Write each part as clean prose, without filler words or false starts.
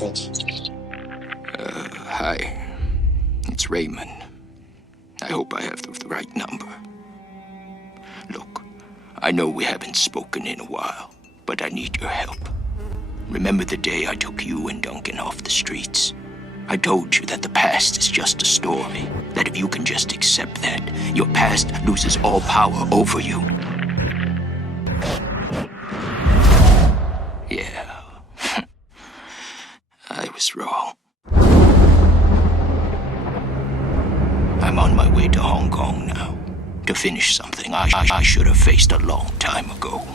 message. Hi. It's Raymond. I hope I have the right number. Look, I know we haven't spoken in a while, but I need your help. Remember the day I took you and Duncan off the streets? I told you that the past is just a story, that if you can just accept that, your past loses all power over you. Yeah. I was wrong. I'm on my way to Hong Kong now, to finish something I should have faced a long time ago.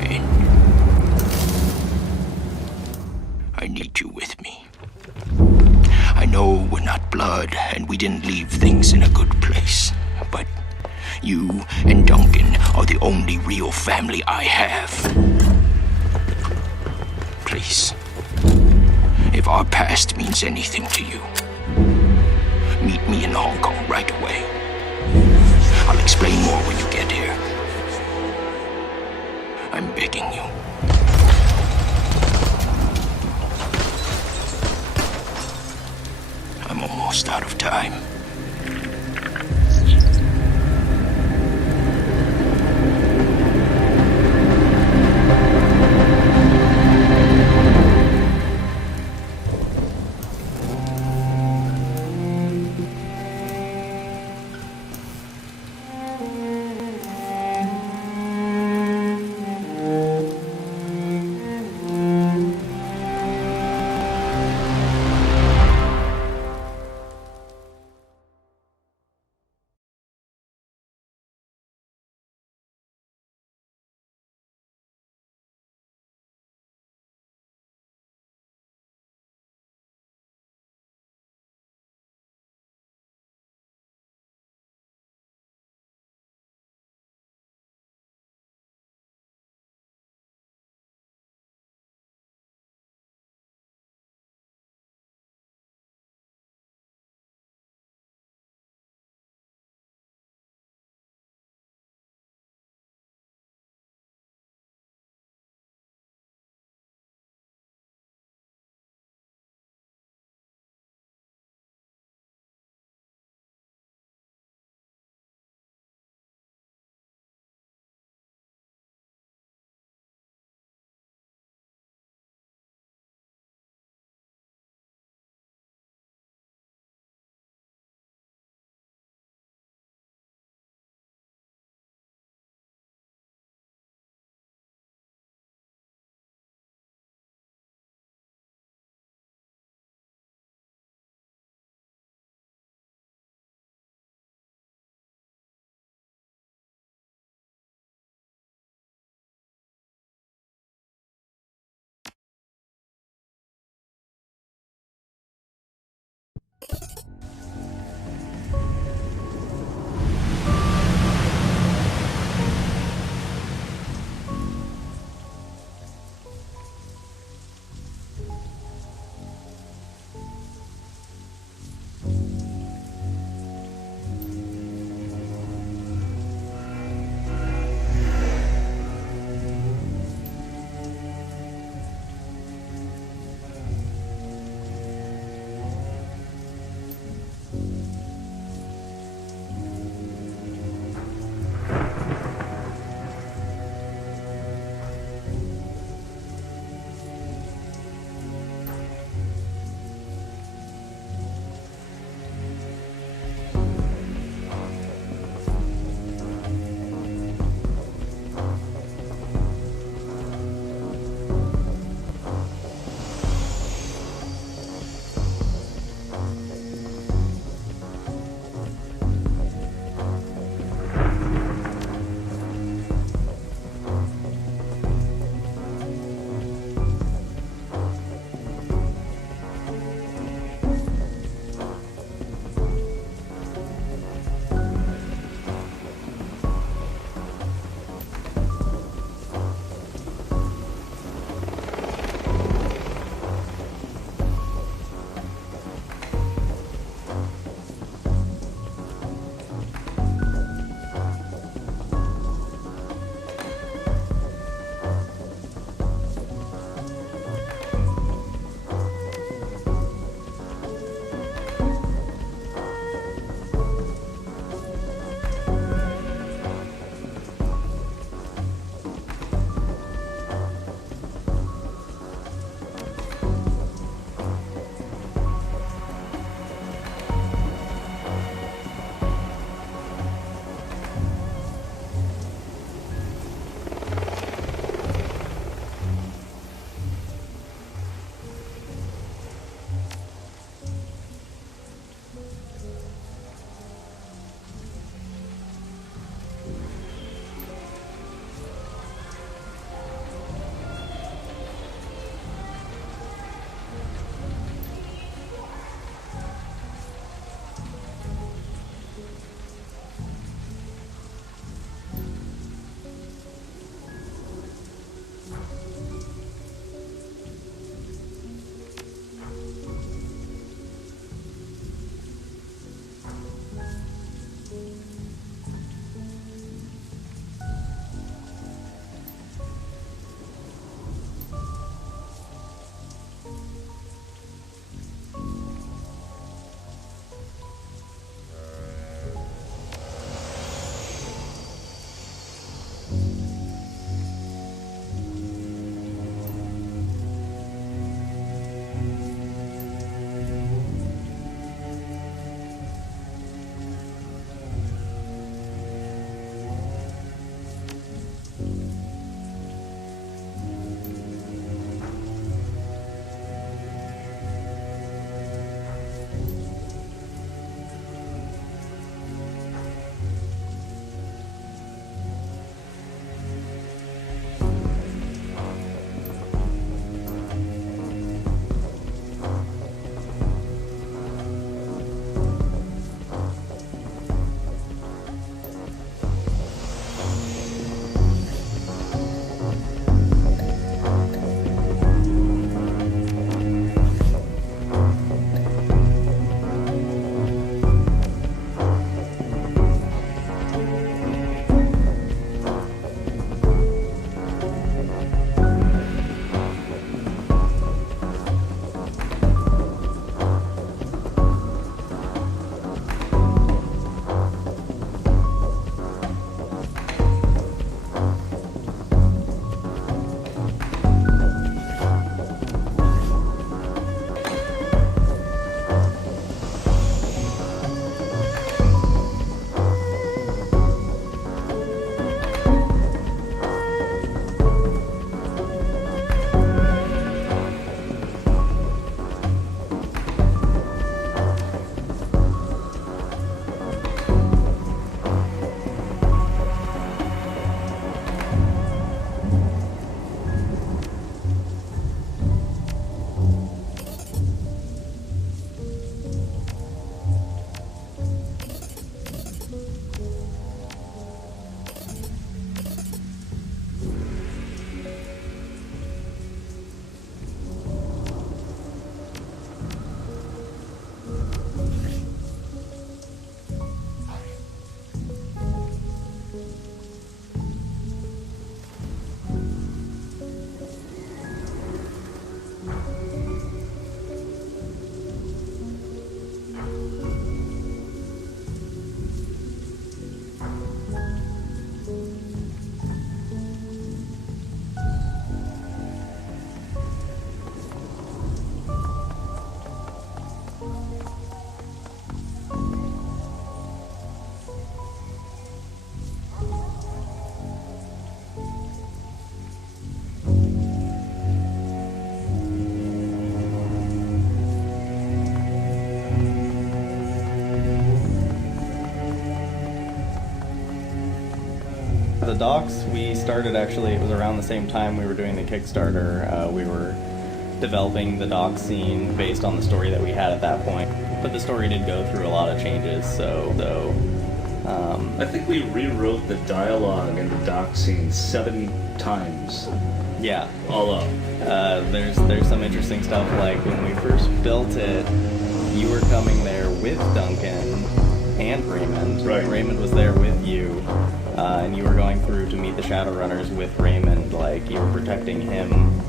And I need you with me. I know we're not blood, and we didn't leave things in a good place, but you and Duncan are the only real family I have. Please, if our past means anything to you, meet me in Hong Kong right away. I'll explain more when you get here. I'm begging you. I'm almost out of time. The docs, we started actually, it was around the same time we were doing the Kickstarter. We were developing the doc scene based on the story that we had at that point. But the story did go through a lot of changes, so I think we rewrote the dialogue in the doc scene 7 times. yeah. All up. There's some interesting stuff, like when we first built it, you were coming there with Duncan and Raymond. Right. Raymond was there with you, and you were going through to meet the Shadowrunners with Raymond, like you were protecting him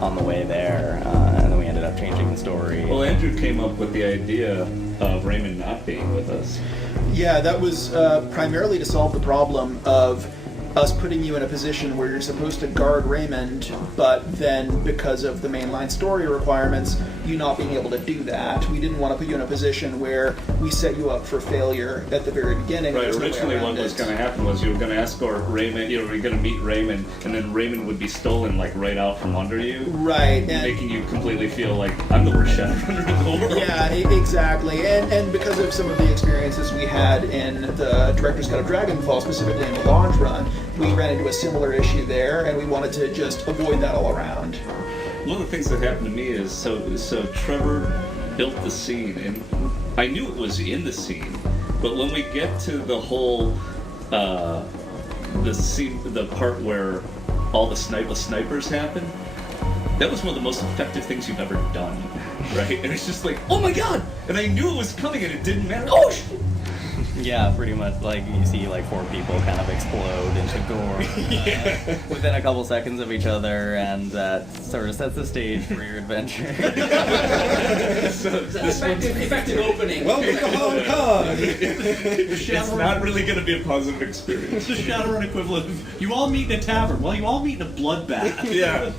on the way there, and then we ended up changing the story. Well, Andrew came up with the idea of Raymond not being with us. Yeah, that was primarily to solve the problem of us putting you in a position where you're supposed to guard Raymond, but then because of the mainline story requirements, you not being able to do that. We didn't want to put you in a position where we set you up for failure at the very beginning. Right, There's no way originally around what was it. going to happen was you were going to escort Raymond, you were going to meet Raymond, and then Raymond would be stolen, like, right out from under you. Right, and making you completely feel like I'm the worst Shadowrunner in the world. yeah, exactly. And because of some of the experiences we had in the Director's Cut of Dragonfall, specifically in the launch run, we ran into a similar issue there, and we wanted to just avoid that all around. One of the things that happened to me is, so Trevor built the scene, and I knew it was in the scene, but when we get to the whole, the scene, the part where all the snipers happen, that was one of the most effective things you've ever done, right? And it's just like, oh my god! And I knew it was coming, and it didn't matter. Oh shit! Yeah, pretty much. Like, you see, like, 4 people kind of explode into gore within a couple seconds of each other, and that sort of sets the stage for your adventure. Effective opening. Welcome to Hong Kong! It's not really going to be a positive experience. The Shadowrun equivalent of, you all meet in a tavern. Well, you all meet in a bloodbath. Yeah.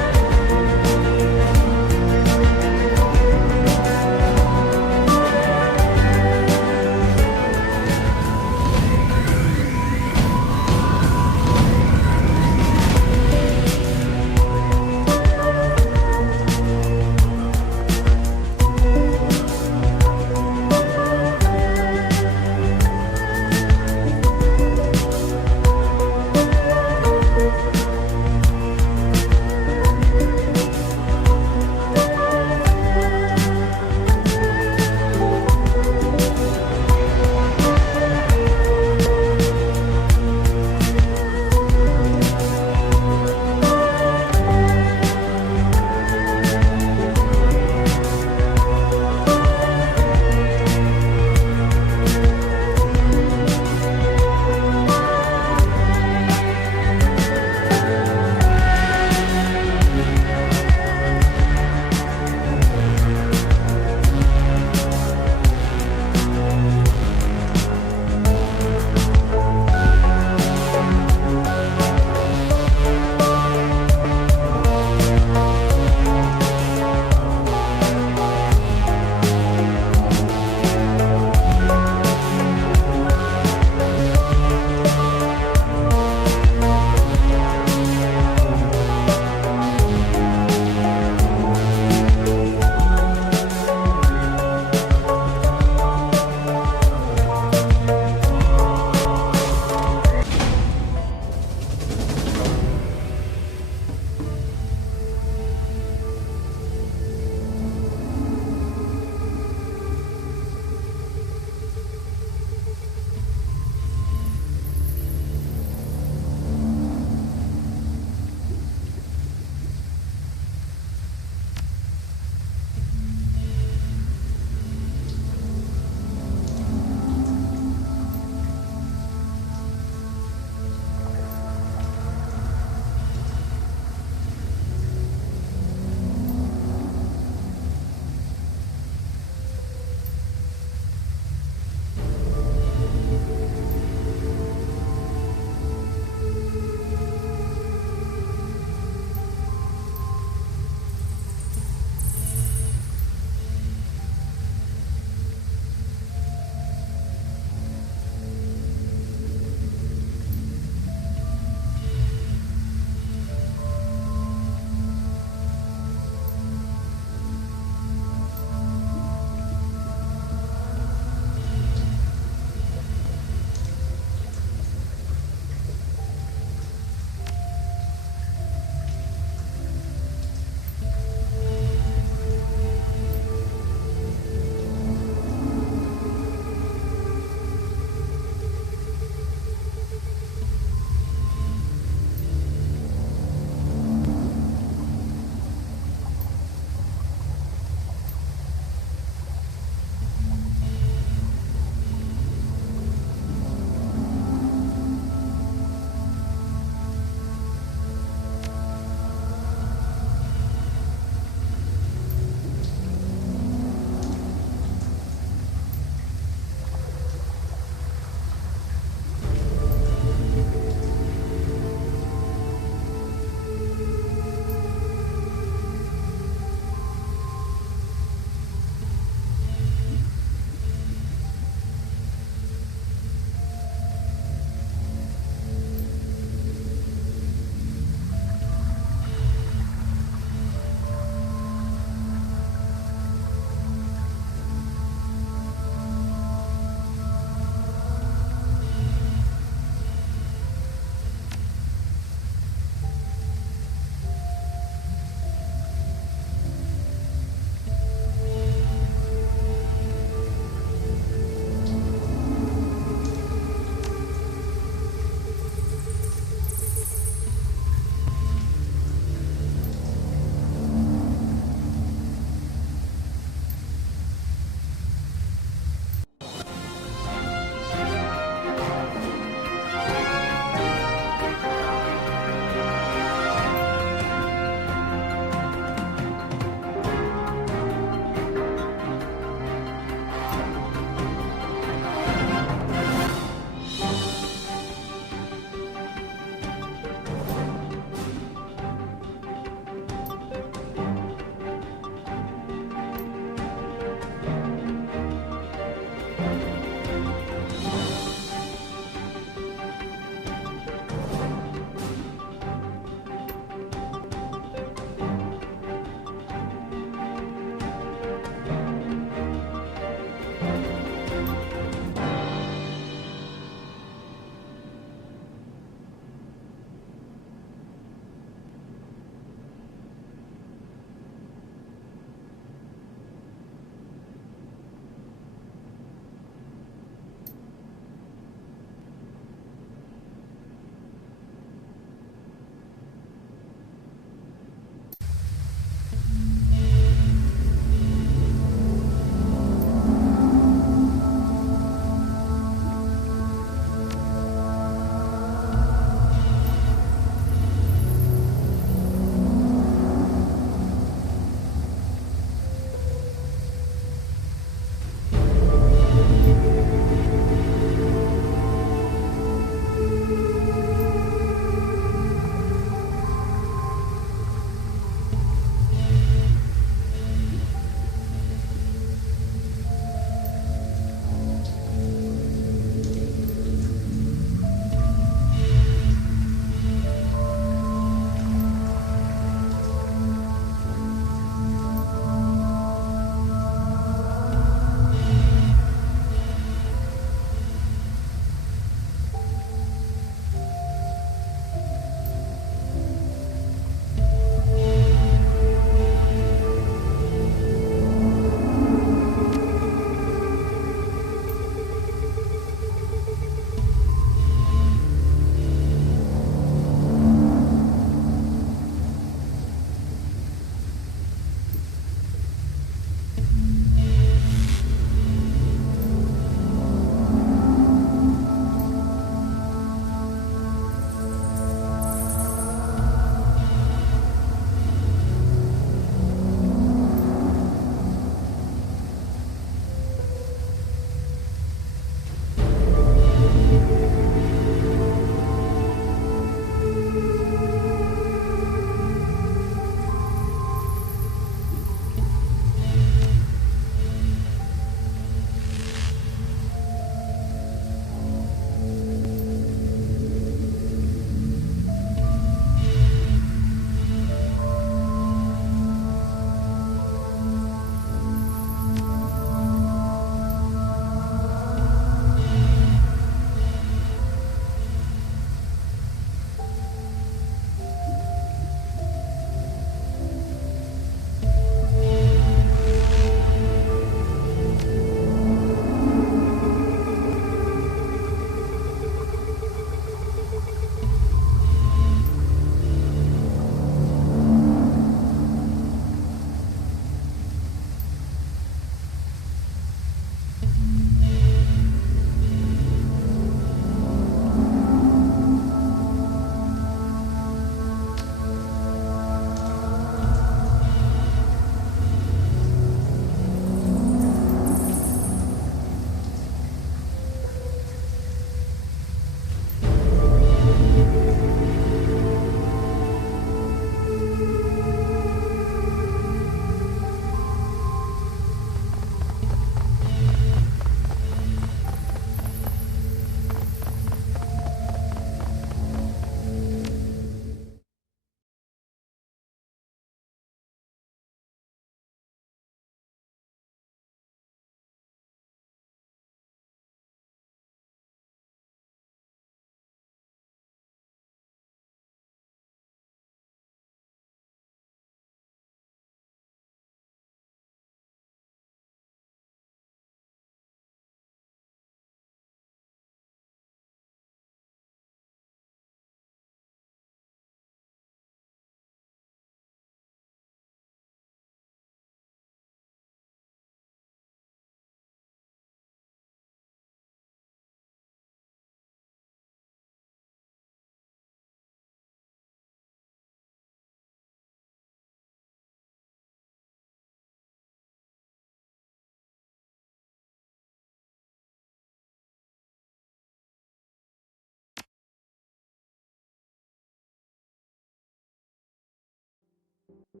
Be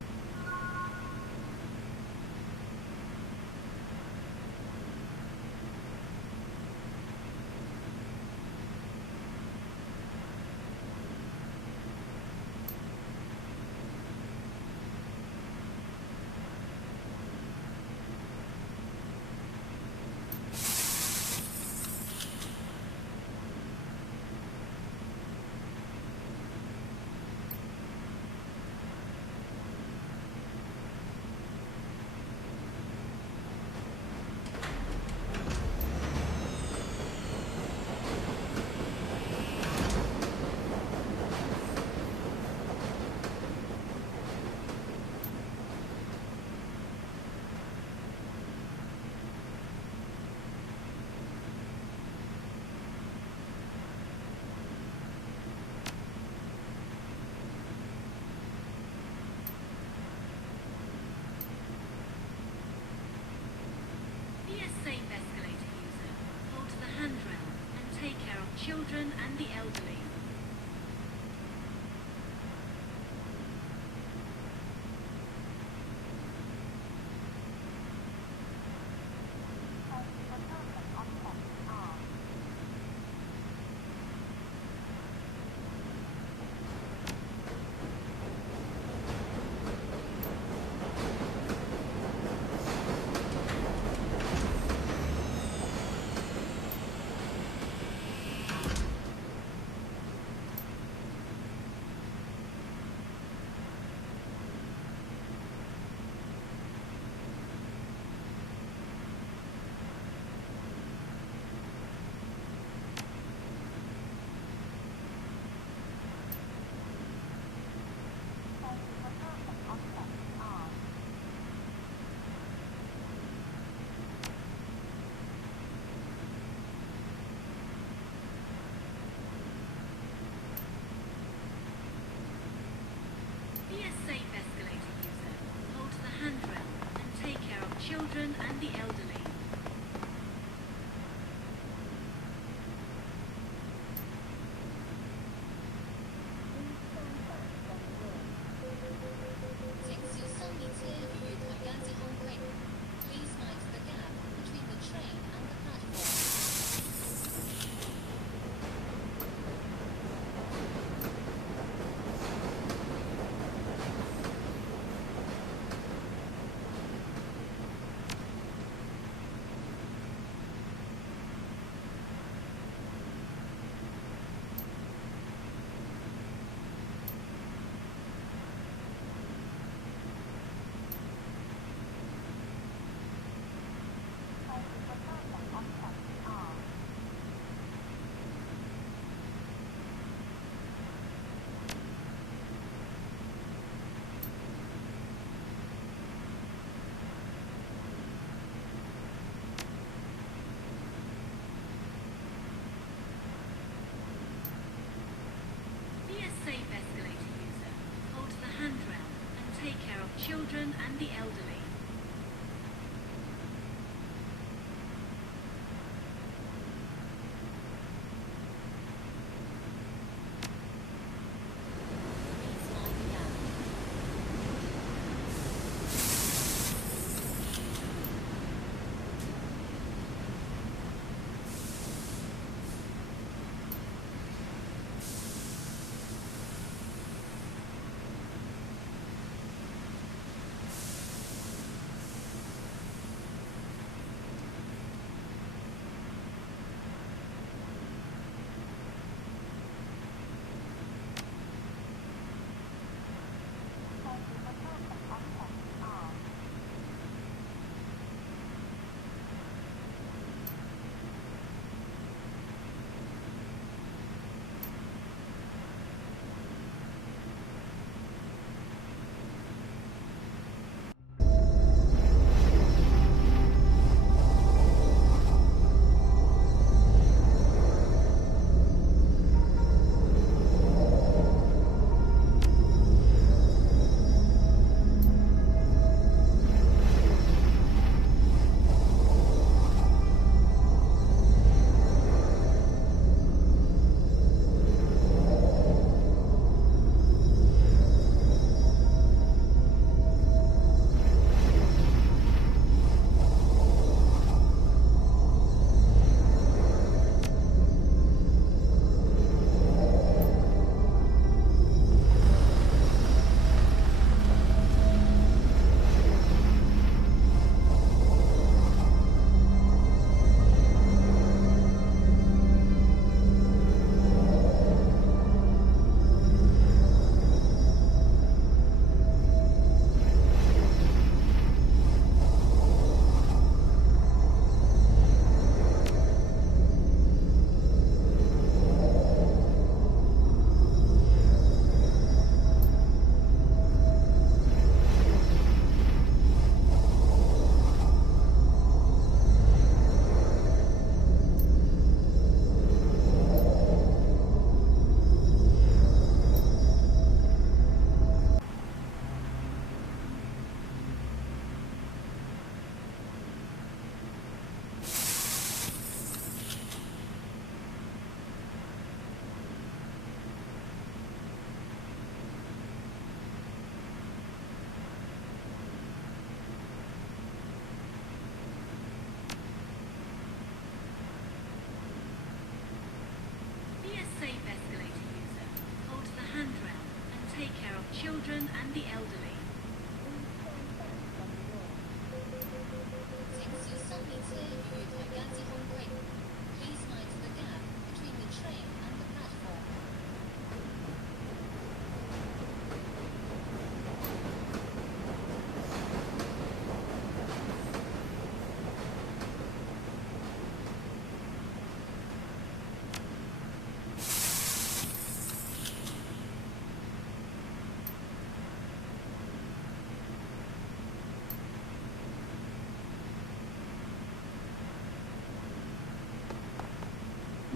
a safe escalator user. Hold the handrail and take care of children and the elderly. Be a safe escalator user. Hold the handrail and take care of children and the elderly. Please mind the gap between the train and the platform. Be a safe escalator user. Hold the handrail and take care of children and the elderly. Please mind the gap.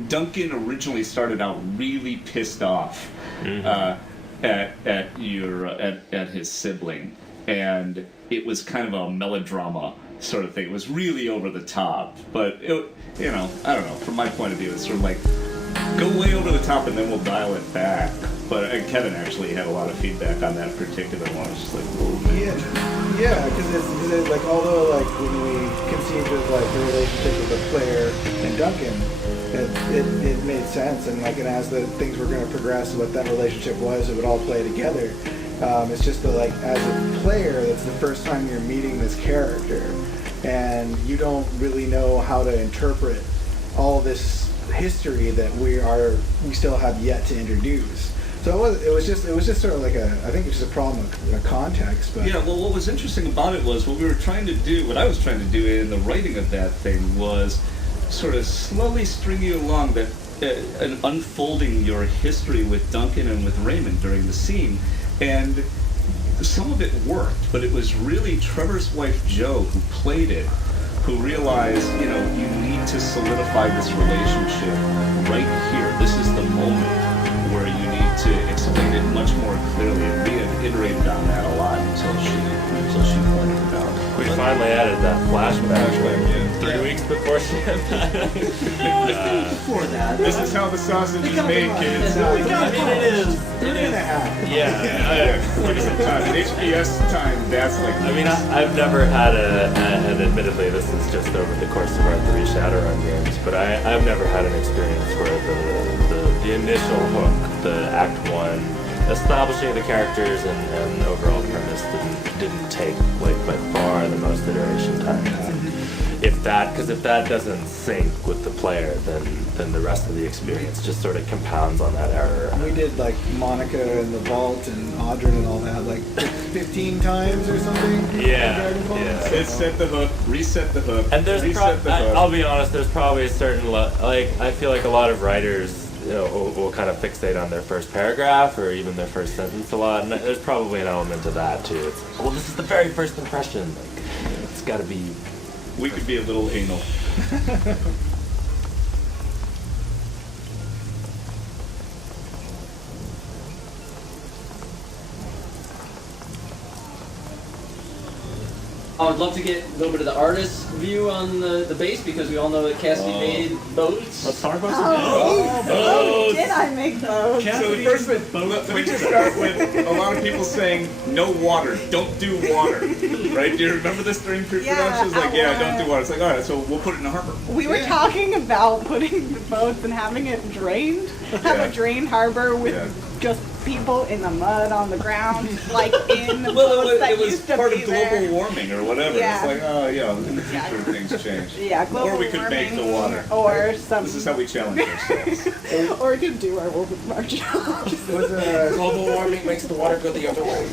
Duncan originally started out really pissed off at his sibling, and it was kind of a melodrama sort of thing. It was really over the top, but I don't know. From my point of view, it's sort of like go way over the top and then we'll dial it back. But Kevin actually had a lot of feedback on that particular one. It's just like, oh man. Yeah, because it's like, although like when we conceived of like the relationship with the player and Duncan, it made sense, and like, and as the things were going to progress, what that relationship was, it would all play together. It's just that, like, as a player, that's the first time you're meeting this character, and you don't really know how to interpret all this history that we still have yet to introduce. So it was just sort of like I think it's just a problem of context. But yeah, well, what was interesting about it was what I was trying to do in the writing of that thing was sort of slowly string you along and unfolding your history with Duncan and with Raymond during the scene. And some of it worked, but it was really Trevor's wife, Jo, who played it, who realized, you need to solidify this relationship right here. This is the moment where you need to explain it much more clearly. And we had iterated on that a lot until she pointed it out. We finally added that flashback 3 weeks before she had died. Before that. This is how the sausage is made, kids. It is. Yeah. Give me some time. In HPS time, that's like... I mean, I've never had and admittedly this is just over the course of our 3 Shadowrun games, but I've never had an experience where the initial hook, the Act 1, establishing the characters and overall premise didn't take, like, by far the most iteration time. If that doesn't sync with the player, then the rest of the experience just sort of compounds on that error. we did like Monica and the Vault and Audrey and all that like 15 times or something. Yeah. It's set the hook, reset the hook, And there's reset the hook. I'll be honest, there's probably a certain I feel like a lot of writers will kind of fixate on their first paragraph or even their first sentence a lot, and there's probably an element of that too. It's, well, this is the very first impression. Like, it's got to be. We could be a little anal. I would love to get a little bit of the artist's view on the base, because we all know that Cassidy made boats. Let's talk about Did I make those? So the first one, we just start with a lot of people saying no water, don't do water, right? Do you remember this during pre-production? It's like, don't do water. It's like, all right, so we'll put it in the harbor. We were talking about putting the boats and having it drained. Have a drained harbor with just people in the mud on the ground, like in the boats that it was used to part be of global there. warming or whatever. Yeah. It's like, in the future things change. Yeah, global or we could warming, make the water. or some. This is how we challenge ourselves. Or we could do our march jobs. Global warming makes the water go the other way.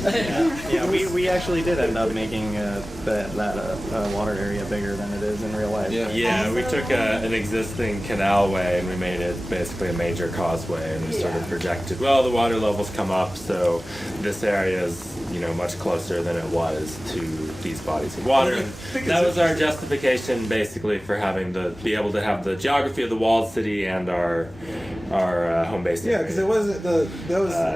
Yeah, we actually did end up making that water area bigger than it is in real life. Yeah, we took an existing canalway and we made it basically a major causeway, and we sort of projected, well, the water levels come up, so this area is, much closer than it was to these bodies of water. And that was our justification, basically, for having to be able to have the geography of the walled city and our home base. Yeah, because it wasn't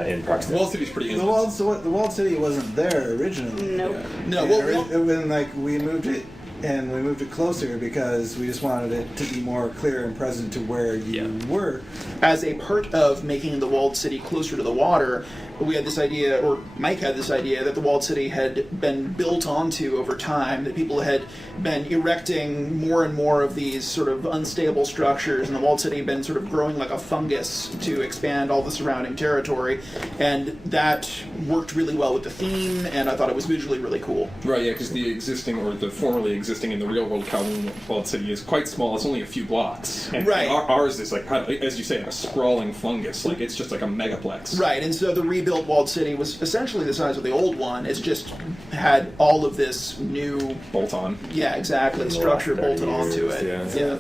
in proximity. The walled city's pretty the walled city wasn't there originally. Nope. No, When like we moved it. And we moved it closer because we just wanted it to be more clear and present to where you were. As a part of making the walled city closer to the water, we had this idea, or Mike had this idea, that the walled city had been built onto over time, that people had been erecting more and more of these sort of unstable structures, and the walled city had been sort of growing like a fungus to expand all the surrounding territory, and that worked really well with the theme, and I thought it was visually really cool. Right, yeah, because the existing, or the formerly existing in the real world Kowloon walled city is quite small. It's only a few blocks. And Right. Ours is like, as you say, like a sprawling fungus. Like, it's just like a megaplex. Right, and so the rebuilt walled city was essentially the size of the old one. It's just had all of this new bolt on. Yeah, exactly. Structure bolted onto it. Yeah.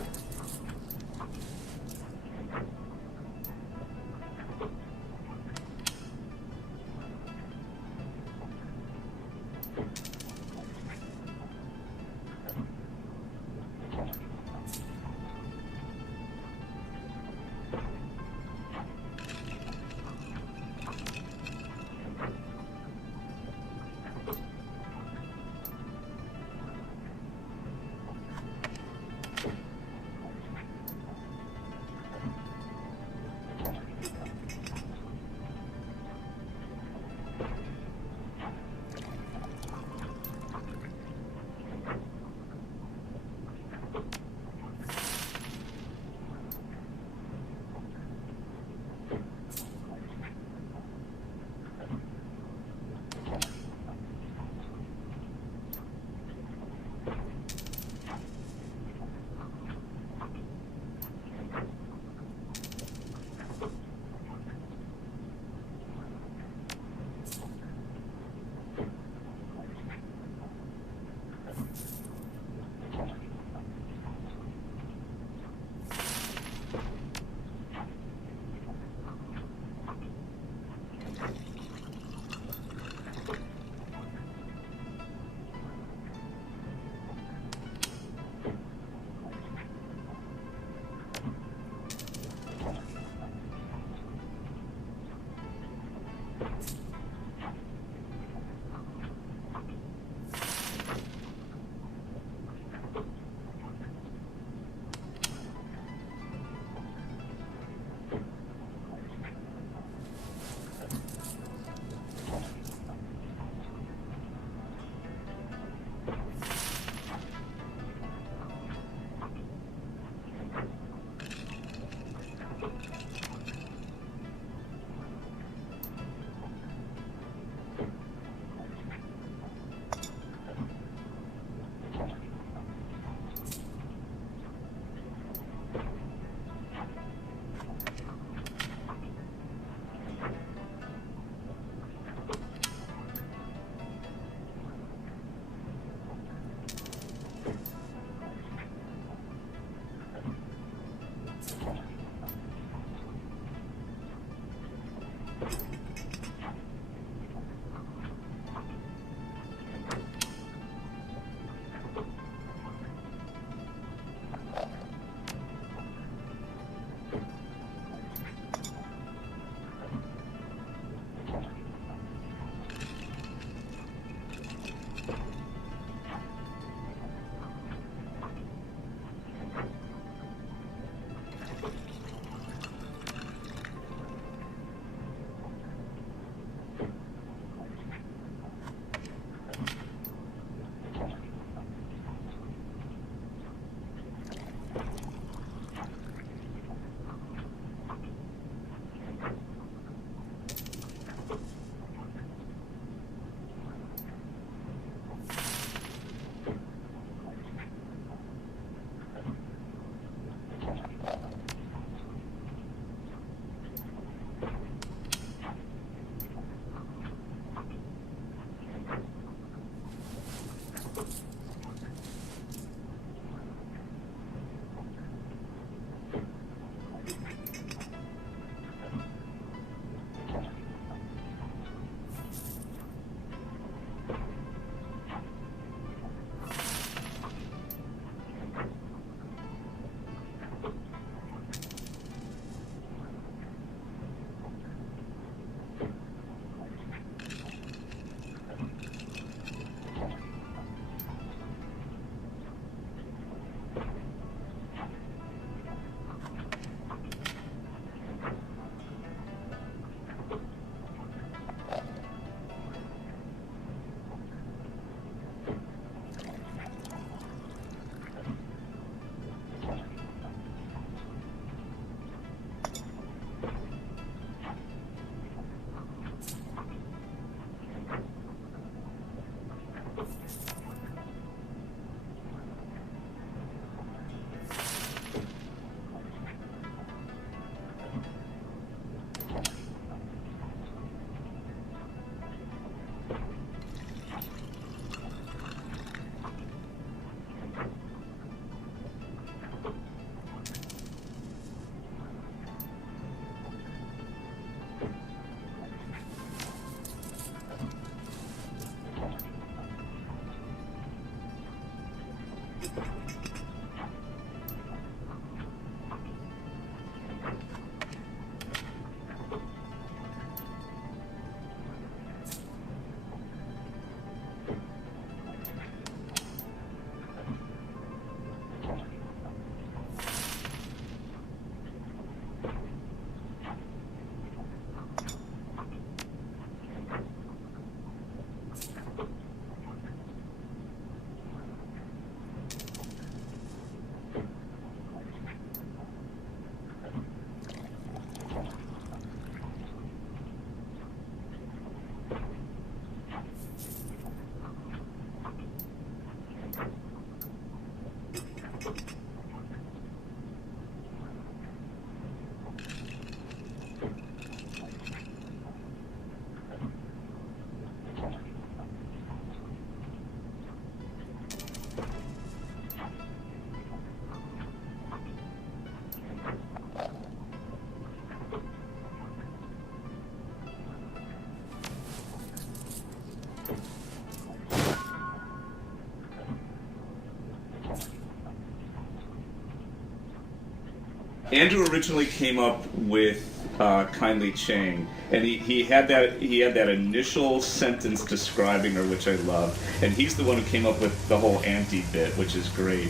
Andrew originally came up with Kindly Chang, and he had that initial sentence describing her, which I love, and he's the one who came up with the whole anti bit, which is great.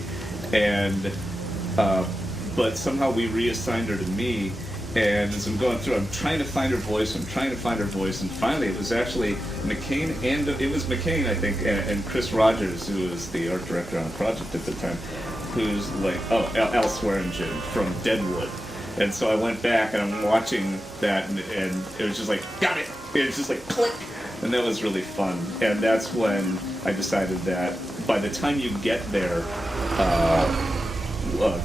And but somehow we reassigned her to me, and as I'm going through, I'm trying to find her voice, and finally it was actually McCain, and it was McCain, I think, and Chris Rogers, who was the art director on the project at the time, who's like, Al Swearingen from Deadwood. And so I went back and I'm watching that, and it was just like, got it! It was just like, click! And that was really fun. And that's when I decided that by the time you get there,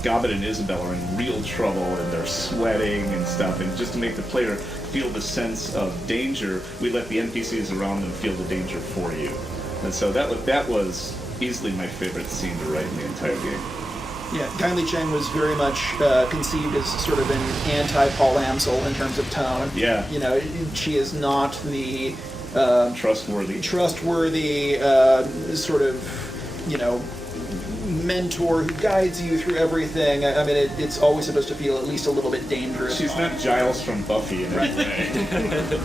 Gobbet and Isabel are in real trouble, and they're sweating and stuff, and just to make the player feel the sense of danger, we let the NPCs around them feel the danger for you. And so that was easily my favorite scene to write in the entire game. Yeah, Kindly Chang was very much conceived as sort of an anti-Paul Amsel in terms of tone. Yeah. You know, she is not the trustworthy sort of, you know, mentor who guides you through everything. I mean, it's always supposed to feel at least a little bit dangerous. She's not Giles from Buffy in any way.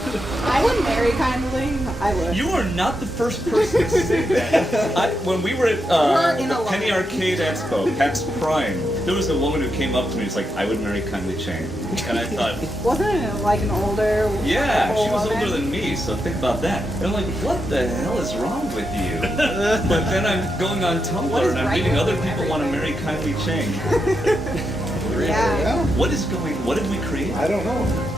I would marry Kindly. I would. You are not the first person to say that. When we were at the Penny Arcade Expo, PAX Prime, there was a woman who came up to me and was like, I would marry Kindly Chang. And I thought... Wasn't it like an older... Yeah, she was woman? older than me, so think about that. And I'm like, what the hell is wrong with you? But then I'm going on Tumblr and I'm reading other people want to marry Kindly Chang. Yeah. What did we create? I don't know.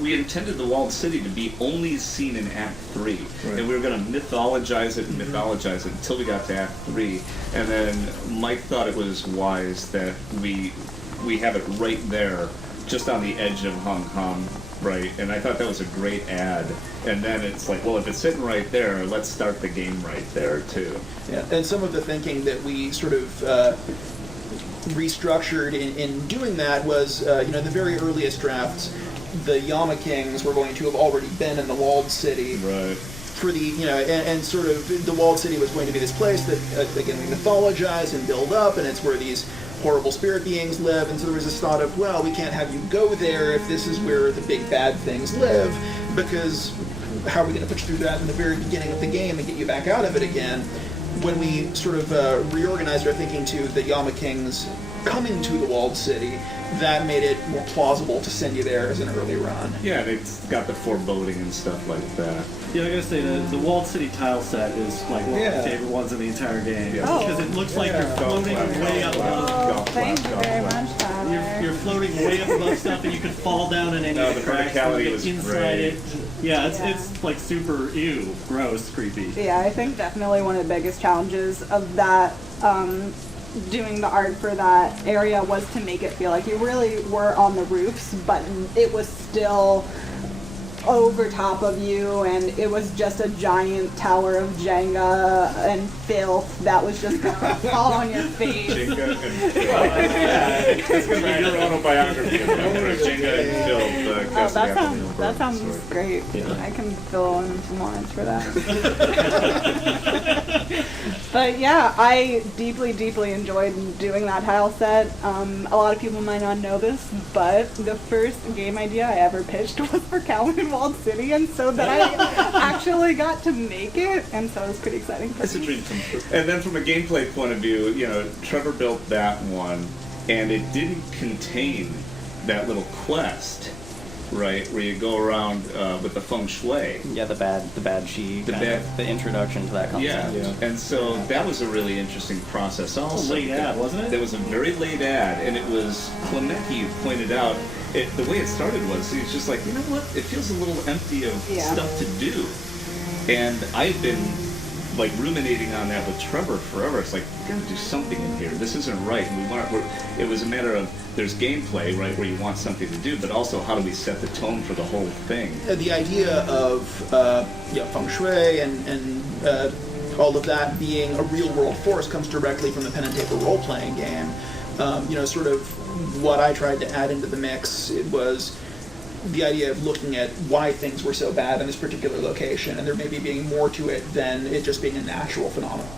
we intended the walled city to be only seen in Act 3, and we were going to mythologize it and mythologize it until we got to Act 3, and then Mike thought it was wise that we have it right there, just on the edge of Hong Kong, right? And I thought that was a great ad. And then it's like, well, if it's sitting right there, let's start the game right there too. Yeah, and some of the thinking that we sort of restructured in doing that was, the very earliest drafts, the Yama Kings were going to have already been in the walled city. Right. For the, and sort of the walled city was going to be this place that, again, we mythologize and build up, and it's where these horrible spirit beings live, and so there was this thought of, well, we can't have you go there if this is where the big bad things live, because how are we going to put you through that in the very beginning of the game and get you back out of it again? When we sort of reorganized our thinking to the Yama Kings coming to the walled city, that made it more plausible to send you there as an early run. Yeah, it's got the foreboding and stuff like that. Yeah, I gotta say, the walled city tile set is like one of my favorite ones in the entire game. Because it looks like you're floating way up above. Thank you very much, Tyler. You're floating way up above stuff, and you can fall down in any the cracks verticality and was get inside great. it. Yeah, it's like super gross, creepy. Yeah, I think definitely one of the biggest challenges of that, doing the art for that area, was to make it feel like you really were on the roofs, but it was still over top of you, and it was just a giant tower of Jenga and filth that was just gonna fall on your face. Jenga and filth. It's going to be your autobiography. Jenga and filth. That sounds great. Yeah. I can fill in some lines for that. But yeah, I deeply, deeply enjoyed doing that tile set. A lot of people might not know this, but the first game idea I ever pitched was for Calvin Walled City, and so that I actually got to make it, and so it was pretty exciting for It's a me. dream come true. And then from a gameplay point of view, Trevor built that one, and it didn't contain that little quest, right, where you go around with the feng shui. Yeah, the bad she, the introduction to that concept. Yeah, and so that was a really interesting process also. Late ad, wasn't it? There was a very late ad, and it was Klemecki who pointed out, the way it started was, he was just like, you know what, it feels a little empty of stuff to do. And I've been like ruminating on that with Trevor forever. It's like, we gotta do something in here. This isn't right. And it was a matter of, there's gameplay, right, where you want something to do, but also how do we set the tone for the whole thing? The idea of feng shui and all of that being a real world force comes directly from the pen and paper role playing game. Sort of what I tried to add into the mix, it was the idea of looking at why things were so bad in this particular location, and there maybe being more to it than it just being a natural phenomenon.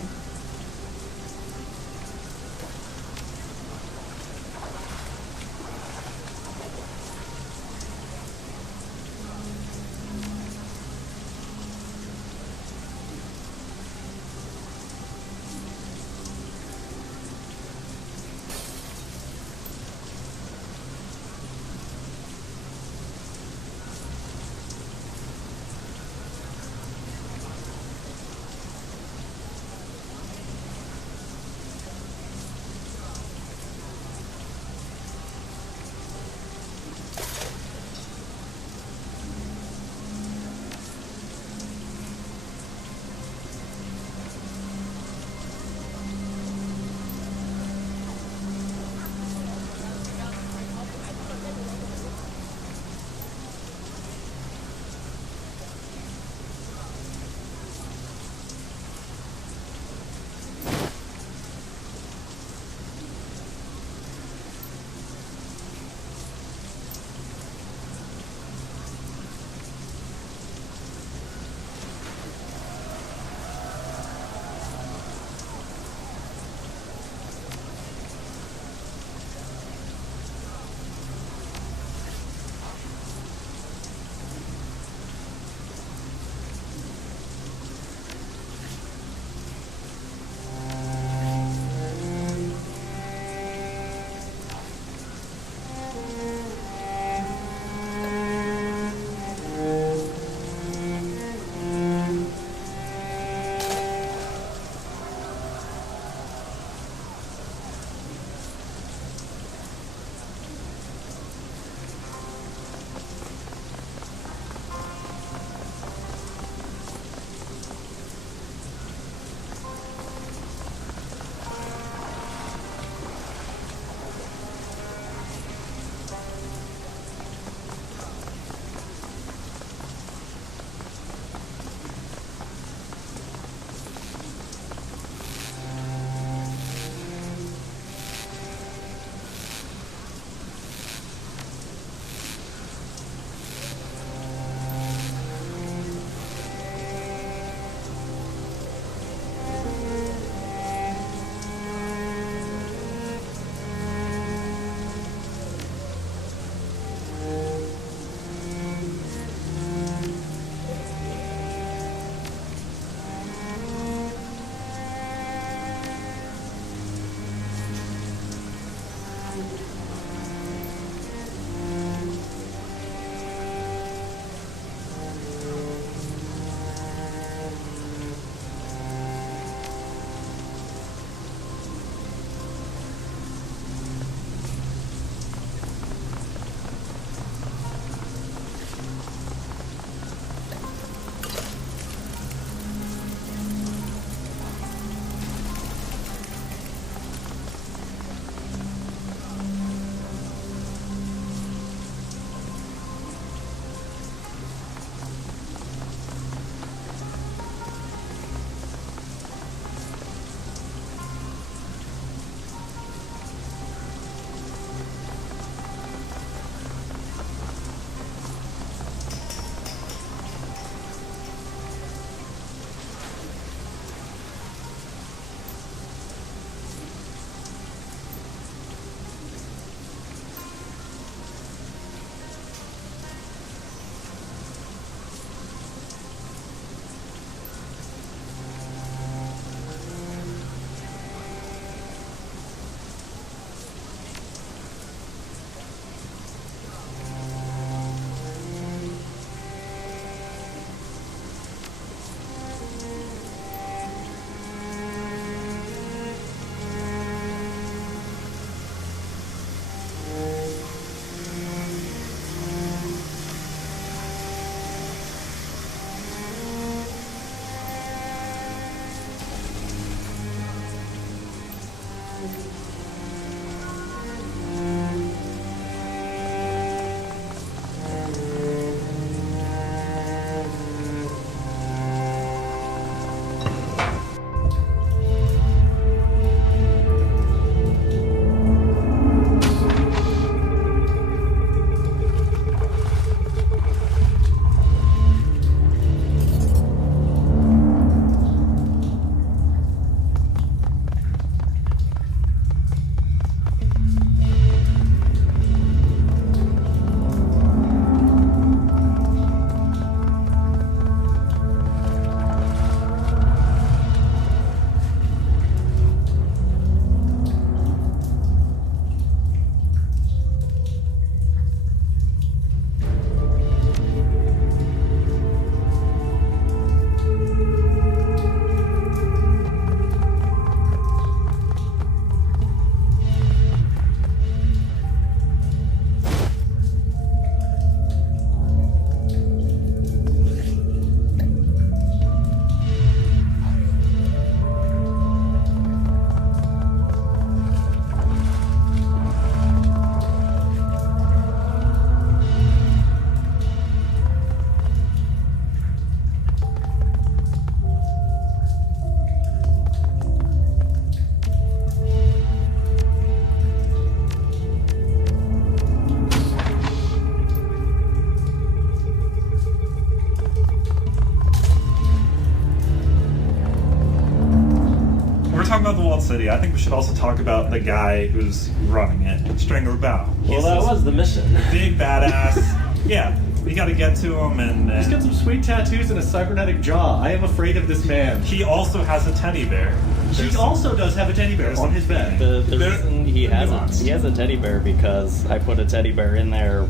walled city, I think we should also talk about the guy who's running it, Strangler Bao. Well, that was the mission. Big badass. Yeah, we got to get to him, and He's got some sweet tattoos and a cybernetic jaw. I am afraid of this man. he also has a teddy bear. He also does have a teddy bear on his bed. The reason he has a teddy bear because I put a teddy bear in there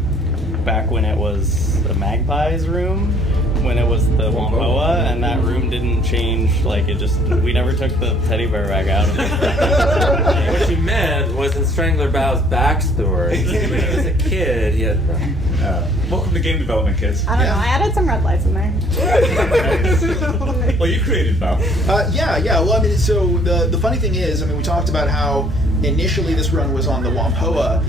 back when it was the Magpie's room, when it was the Wampoa, and that room didn't change. Like, it just, we never took the teddy bear back out of it. What you meant was in Strangler Bao's backstory. When he was a kid, he had. Welcome to game development, kids. I don't know. I added some red lights in there. Well, you created Bao. Yeah. Well, I mean, so the funny thing is, I mean, we talked about how initially this run was on the Wampoa.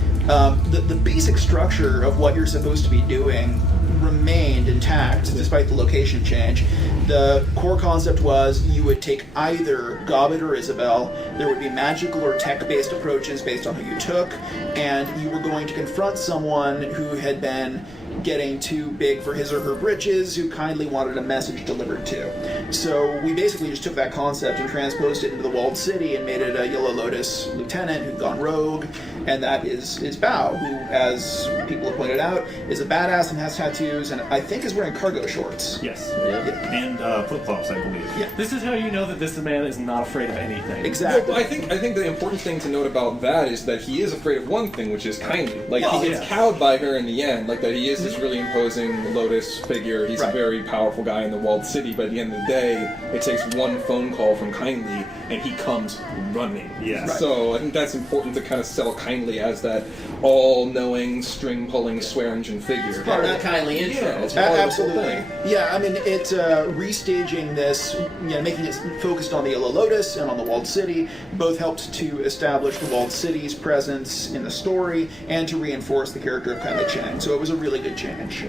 The basic structure of what you're supposed to be doing remained intact despite the location change. The core concept was you would take either Gobbet or Isabel. There would be magical or tech-based approaches based on who you took, and you were going to confront someone who had been getting too big for his or her britches, who kindly wanted a message delivered to. So we basically just took that concept and transposed it into the walled city and made it a Yellow Lotus lieutenant who'd gone rogue, and that is Bao, who, as people have pointed out, is a badass and has tattoos, and I think is wearing cargo shorts. Yes. Yeah. And flip-flops, I believe. Yeah. This is how you know that this man is not afraid of anything. Exactly. Well, I think the important thing to note about that is that he is afraid of one thing, which is kindly. Like, Oh, he gets cowed by her in the end. Like, that he is this really imposing Lotus figure. He's Right. a very powerful guy in the walled city, but at the end of the day, it takes one phone call from Kindly, and he comes running. Yeah. Right. So I think that's important to kind of sell Kindly as that all-knowing, string-pulling, swear-engine figure. Part of the kindly intro. Yeah, it's part of the whole Absolutely. thing. Yeah, I mean, it's restaging this, making it focused on the Yellow Lotus and on the walled city, both helped to establish the walled city's presence in the story and to reinforce the character of Kylie Chang. So it was a really good change.